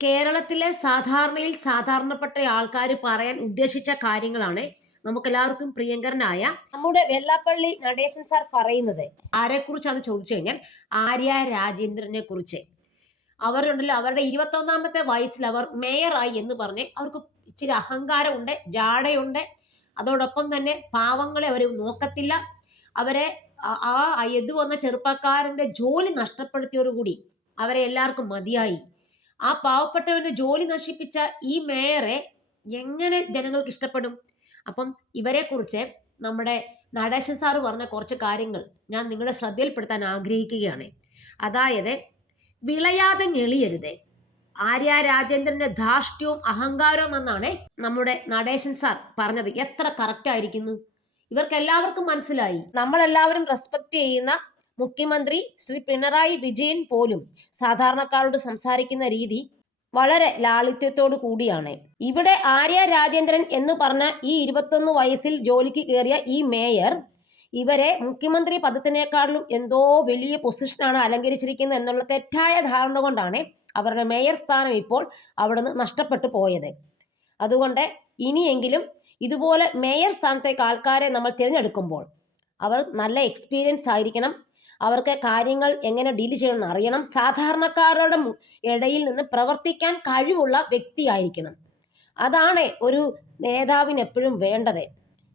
കേരളത്തിലെ സാധാരണയിൽ സാധാരണപ്പെട്ട ആൾക്കാർ പറയാൻ ഉദ്ദേശിച്ച കാര്യങ്ങളാണ് നമുക്കെല്ലാവർക്കും പ്രിയങ്കരനായ നമ്മുടെ വെള്ളാപ്പള്ളി നടേശൻ സാർ പറയുന്നത്. ആരെക്കുറിച്ചാന്ന് ചോദിച്ചു കഴിഞ്ഞാൽ ആര്യ രാജേന്ദ്രനെ കുറിച്ച്. അവരുണ്ടല്ലോ അവരുടെ ഇരുപത്തൊന്നാമത്തെ വയസ്സിൽ അവർ മേയറായി എന്ന് പറഞ്ഞ് അവർക്ക് ഇച്ചിരി അഹങ്കാരമുണ്ട് ജാടയുണ്ട് അതോടൊപ്പം തന്നെ പാവങ്ങളെ അവർ നോക്കത്തില്ല. അവരെ ആ എതു വന്ന ചെറുപ്പക്കാരന്റെ ജോലി നഷ്ടപ്പെടുത്തിയോടുകൂടി അവരെ എല്ലാവർക്കും മതിയായി. ആ പാവപ്പെട്ടവന്റെ ജോലി നശിപ്പിച്ച ഈ മേയറെ എങ്ങനെ ജനങ്ങൾക്ക് ഇഷ്ടപ്പെടും? അപ്പം ഇവരെ കുറിച്ച് നമ്മുടെ നടേശൻ സാറ് പറഞ്ഞ കുറച്ച് കാര്യങ്ങൾ ഞാൻ നിങ്ങളുടെ ശ്രദ്ധയിൽപ്പെടുത്താൻ ആഗ്രഹിക്കുകയാണ്. അതായത് വിളയാതെ ഞെളിയരുത്. ആര്യ രാജേന്ദ്രന്റെ ധാർഷ്ട്യവും അഹങ്കാരവും എന്നാണ് നമ്മുടെ നടേശൻ സാർ പറഞ്ഞത്. എത്ര കറക്റ്റ് ആയിരിക്കുന്നു? ഇവർക്ക് എല്ലാവർക്കും മനസ്സിലായി. നമ്മളെല്ലാവരും റെസ്പെക്ട് ചെയ്യുന്ന മുഖ്യമന്ത്രി ശ്രീ പിണറായി വിജയൻ പോലും സാധാരണക്കാരോട് സംസാരിക്കുന്ന രീതി വളരെ ലാളിത്യത്തോടു കൂടിയാണ്. ഇവിടെ ആര്യ രാജേന്ദ്രൻ എന്ന് പറഞ്ഞ ഈ ഇരുപത്തൊന്ന് വയസ്സിൽ ജോലിക്ക് കയറിയ ഈ മേയർ ഇവരെ മുഖ്യമന്ത്രി പദത്തിനേക്കാളും എന്തോ വലിയ പൊസിഷനാണ് അലങ്കരിച്ചിരിക്കുന്നത് എന്നുള്ള തെറ്റായ ധാരണ കൊണ്ടാണ് അവരുടെ മേയർ സ്ഥാനം ഇപ്പോൾ അവിടുന്ന് നഷ്ടപ്പെട്ടു പോയത്. അതുകൊണ്ട് ഇനിയെങ്കിലും ഇതുപോലെ മേയർ സ്ഥാനത്തേക്ക് ആൾക്കാരെ നമ്മൾ തിരഞ്ഞെടുക്കുമ്പോൾ അവർ നല്ല എക്സ്പീരിയൻസ് ആയിരിക്കണം അവർക്ക് കാര്യങ്ങൾ എങ്ങനെ ഡീൽ ചെയ്യണമെന്ന് അറിയണം. സാധാരണക്കാരുടെ ഇടയിൽ നിന്ന് പ്രവർത്തിക്കാൻ കഴിവുള്ള വ്യക്തിയായിരിക്കണം അതാണ് ഒരു നേതാവിന് എപ്പോഴും വേണ്ടത്.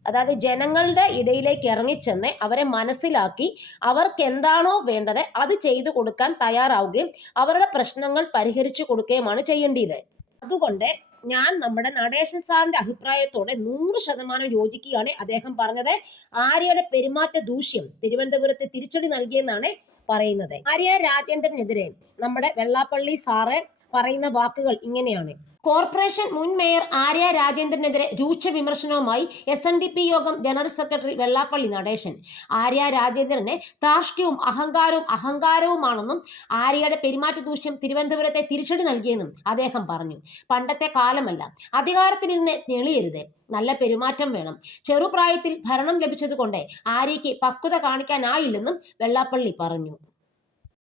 അതായത് ജനങ്ങളുടെ ഇടയിലേക്ക് ഇറങ്ങിച്ചെന്ന് അവരെ മനസ്സിലാക്കി അവർക്ക് എന്താണോ വേണ്ടത് അത് ചെയ്തു കൊടുക്കാൻ തയ്യാറാവുകയും അവരുടെ പ്രശ്നങ്ങൾ പരിഹരിച്ചു കൊടുക്കുകയുമാണ് ചെയ്യേണ്ടത്. അതുകൊണ്ട് ഞാൻ നമ്മുടെ നടേശൻ സാറിന്റെ അഭിപ്രായത്തോടെ നൂറ് ശതമാനം യോജിക്കുകയാണ് അദ്ദേഹം പറഞ്ഞത്. ആര്യയുടെ പെരുമാറ്റ ദൂഷ്യം തിരുവനന്തപുരത്ത് തിരിച്ചടി നൽകിയെന്നാണ് പറയുന്നത്. ആര്യ രാജേന്ദ്രനെതിരെ നമ്മുടെ വെള്ളാപ്പള്ളി സാറ് പറയുന്ന വാക്കുകൾ ഇങ്ങനെയാണ്. കോർപ്പറേഷൻ മുൻ മേയർ ആര്യ രാജേന്ദ്രനെതിരെ രൂക്ഷ വിമർശനവുമായി S N D P Yogam general secretary Vellappally Natesan. Arya രാജേന്ദ്രനെ ധാർഷ്ട്യവും അഹങ്കാരവും അഹങ്കാരവുമാണെന്നും ആര്യയുടെ പെരുമാറ്റ ദൂഷ്യം തിരുവനന്തപുരത്തെ തിരിച്ചടി നൽകിയെന്നും അദ്ദേഹം പറഞ്ഞു. പണ്ടത്തെ കാലമല്ല. അധികാരത്തിലിരുന്ന് ഞെളിയരുത്. നല്ല പെരുമാറ്റം വേണം. ചെറുപ്രായത്തിൽ ഭരണം ലഭിച്ചതുകൊണ്ട് ആര്യയ്ക്ക് പക്വത കാണിക്കാനായില്ലെന്നും വെള്ളാപ്പള്ളി പറഞ്ഞു.